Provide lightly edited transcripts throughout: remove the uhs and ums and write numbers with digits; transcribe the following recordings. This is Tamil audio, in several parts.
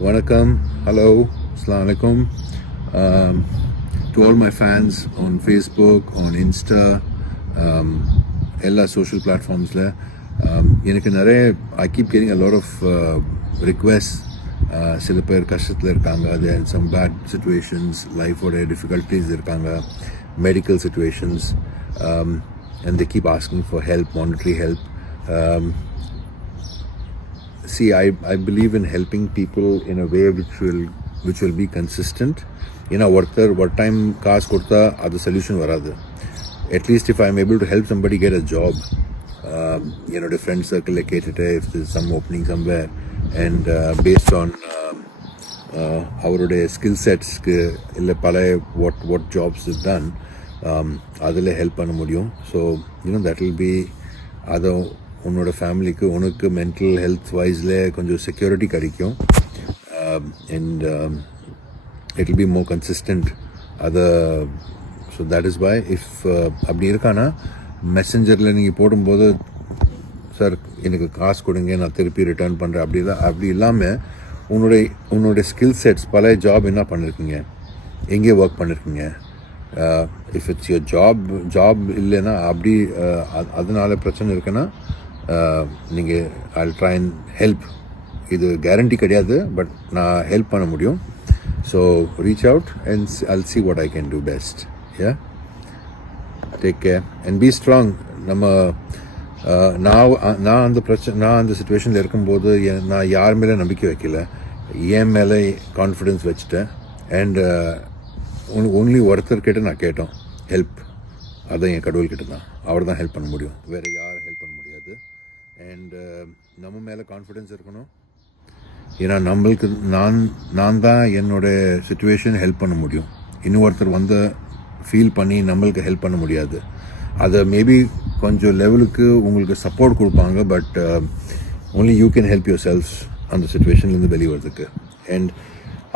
Vanakkam, hello, assalamu alaikum. To all my fans on Facebook, on Insta, எல்லா social platformsல எனக்கு நிறைய I keep getting a lot of requests. சில பேர் கஷ்டத்தில் இருக்காங்க, there are some bad situations, லைஃபோட difficulties இருக்காங்க, medical situations, and they keep asking for help, monetary help. See, I believe in helping people in a way which will be consistent. One time காசு கொடுத்தா அது சொல்யூஷன் வராது. At least if I'm able to help somebody get a job, the friend circle கேட்டுட்டு if there's some opening somewhere and based on அவருடைய ஸ்கில் செட்ஸ்க்கு இல்லை பழைய what jobs is done, அதில் ஹெல்ப் பண்ண முடியும். ஸோ that will be அதை உன்னோட ஃபேமிலிக்கு உனக்கு மென்டல் ஹெல்த் வைஸில் கொஞ்சம் செக்யூரிட்டி கிடைக்கும். And it will be more consistent. அதை so that is why if அப்படி இருக்கானா மெசஞ்சரில் நீங்கள் போடும்போது சார் எனக்கு காசு கொடுங்க நான் திருப்பி ரிட்டர்ன் பண்ணுறேன் அப்படி இல்லாமல் உன்னுடைய ஸ்கில் செட்ஸ் பழைய ஜாப் என்ன பண்ணியிருக்கீங்க, எங்கே ஒர்க் பண்ணியிருக்கீங்க, இஃப் இட்ஸ் யுவர் ஜாப் இல்லைன்னா அப்படி அதனால பிரச்சனை இருக்குன்னா நீங்கள் ஐ ட்ரை அண்ட் ஹெல்ப். இது கேரண்டி கிடையாது, பட் நான் ஹெல்ப் பண்ண முடியும். So reach out and I'll see what I can do best. Yeah, take care and be strong. நம்ம நான் அந்த சுச்சுவேஷனில் இருக்கும்போது நான் யார் மேலே நம்பிக்கை வைக்கல, என் மேலே கான்ஃபிடென்ஸ் வச்சுட்டேன். அண்ட் ஒன்லி ஒருத்தர்கிட்ட நான் கேட்டோம் ஹெல்ப், அதான் என் கடவுள்கிட்ட தான். அவர் தான் ஹெல்ப் பண்ண முடியும், வேறு யாரும் ஹெல்ப் பண்ண முடியாது. அண்ட் நம்ம மேலே கான்ஃபிடென்ஸ் இருக்கணும். ஏன்னா நம்மளுக்கு நான் தான் என்னோடய சுச்சுவேஷன் ஹெல்ப் பண்ண முடியும். இன்னொருத்தர் வந்து ஃபீல் பண்ணி நம்மளுக்கு ஹெல்ப் பண்ண முடியாது. அதை மேபி கொஞ்சம் லெவலுக்கு உங்களுக்கு சப்போர்ட் கொடுப்பாங்க, but only you can help your self அந்த சுச்சுவேஷன்லேருந்து வெளியே வரதுக்கு. அண்ட்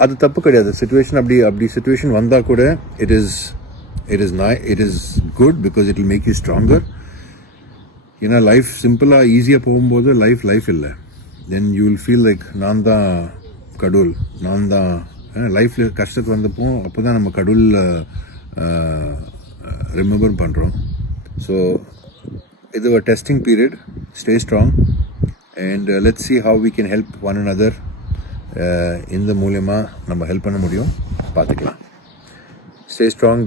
அது தப்பு கிடையாது. சுச்சுவேஷன் அப்படி சுச்சுவேஷன் வந்தால் கூட it is good because it will make you stronger. ஏன்னா லைஃப் சிம்பிளாக ஈஸியாக போகும்போது லைஃப் இல்லை. Then you will feel like நான் தான் கடவுள், நான் தான் லைஃப்பில் கஷ்டத்துக்கு வந்தப்போ அப்போ தான் நம்ம கடவுளில் ரிமெம்பர் பண்ணுறோம். ஸோ இது ஒரு testing period. Stay strong and let's see how we can help one another. இந்த மூலயமா நம்ம ஹெல்ப் பண்ண முடியும், பார்த்துக்கலாம். Stay strong.